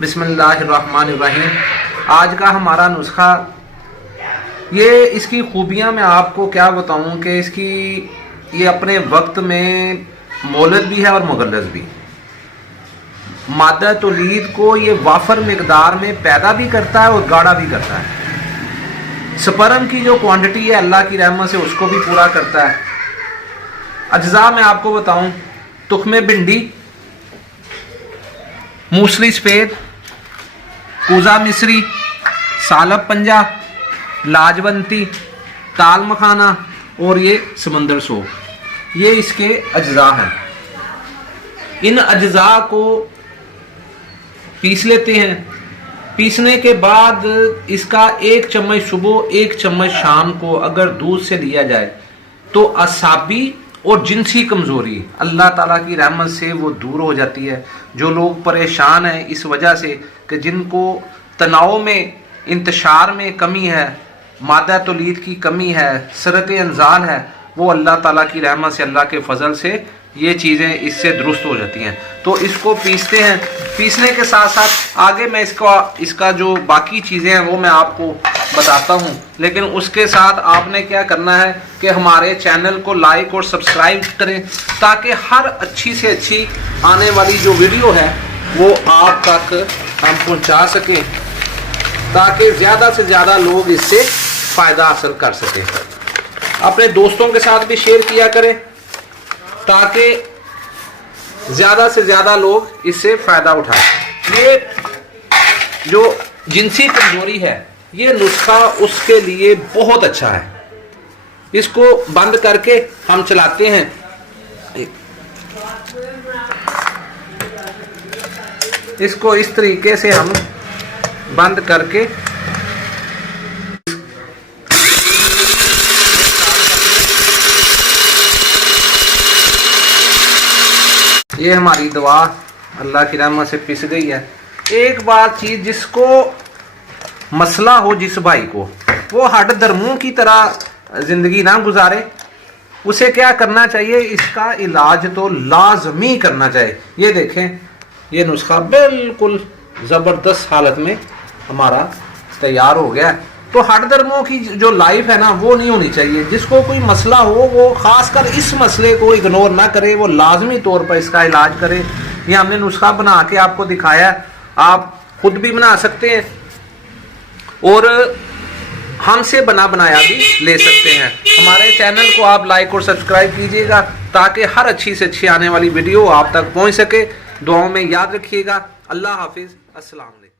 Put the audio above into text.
बिस्मिल्लाहिर्रहमानिर्रहीम। आज का हमारा नुस्खा, ये इसकी खूबियाँ मैं आपको क्या बताऊँ कि इसकी ये अपने वक्त में मौलद भी है और मुगल्लज़ भी। मादा तौलीद को ये वाफर मिकदार में पैदा भी करता है और गाढ़ा भी करता है। स्पर्म की जो क्वांटिटी है अल्लाह की रहमत से उसको भी पूरा करता है। अज्जा मैं आपको बताऊं, तुख्मे भिंडी, मूसली सफ़ेद, कूजा मिस्री, सालब पंजा, लाजवंती, ताल मखाना और ये समंदर सोप, ये इसके अज्जा हैं। इन अज्जा को पीस लेते हैं। पीसने के बाद इसका 1 चम्मच सुबह 1 चम्मच शाम को अगर दूध से लिया जाए तो असाबी और जिनसी कमज़ोरी अल्लाह ताला की रहमत से वो दूर हो जाती है। जो लोग परेशान हैं इस वजह से कि जिनको तनाव में इंतशार में कमी है, मादा तौलीद की कमी है, सरत अंजाल है, वो अल्लाह ताला की रहमत से, अल्लाह के फजल से ये चीज़ें इससे दुरुस्त हो जाती हैं। तो इसको पीसते हैं। पीसने के साथ साथ आगे मैं इसका जो बाकी चीज़ें हैं वो मैं आपको बताता हूँ, लेकिन उसके साथ आपने क्या करना है कि हमारे चैनल को लाइक और सब्सक्राइब करें ताकि हर अच्छी से अच्छी आने वाली जो वीडियो है वो आप तक हम पहुँचा सकें, ताकि ज़्यादा से ज़्यादा लोग इससे फ़ायदा हासिल कर सकें। अपने दोस्तों के साथ भी शेयर किया करें ताकि ज़्यादा से ज़्यादा लोग इससे फ़ायदा उठाएं। ये जो जिनसी कमज़ोरी है ये नुस्खा उसके लिए बहुत अच्छा है। इसको बंद करके हम चलाते हैं। इसको इस तरीके से हम बंद करके ये हमारी दवा अल्लाह की रहमत से पिस गई है। एक बार चीज़, जिसको मसला हो जिस भाई को, वो हड्ड दरमू की तरह ज़िंदगी ना गुजारे, उसे क्या करना चाहिए, इसका इलाज तो लाजमी करना चाहिए। ये देखें, ये नुस्खा बिल्कुल ज़बरदस्त हालत में हमारा तैयार हो गया है। तो हड्ड दर्मों की जो लाइफ है ना वो नहीं होनी चाहिए। जिसको कोई मसला हो वो खासकर इस मसले को इग्नोर ना करे, वो लाजमी तौर पर इसका इलाज करे। ये हमने नुस्खा बना के आपको दिखाया, आप खुद भी बना सकते हैं और हमसे बना बनाया भी ले सकते हैं। हमारे चैनल को आप लाइक और सब्सक्राइब कीजिएगा ताकि हर अच्छी से अच्छी आने वाली वीडियो आप तक पहुंच सके। दुआओं में याद रखिएगा। अल्लाह हाफिज़। अस्सलाम वालेकुम।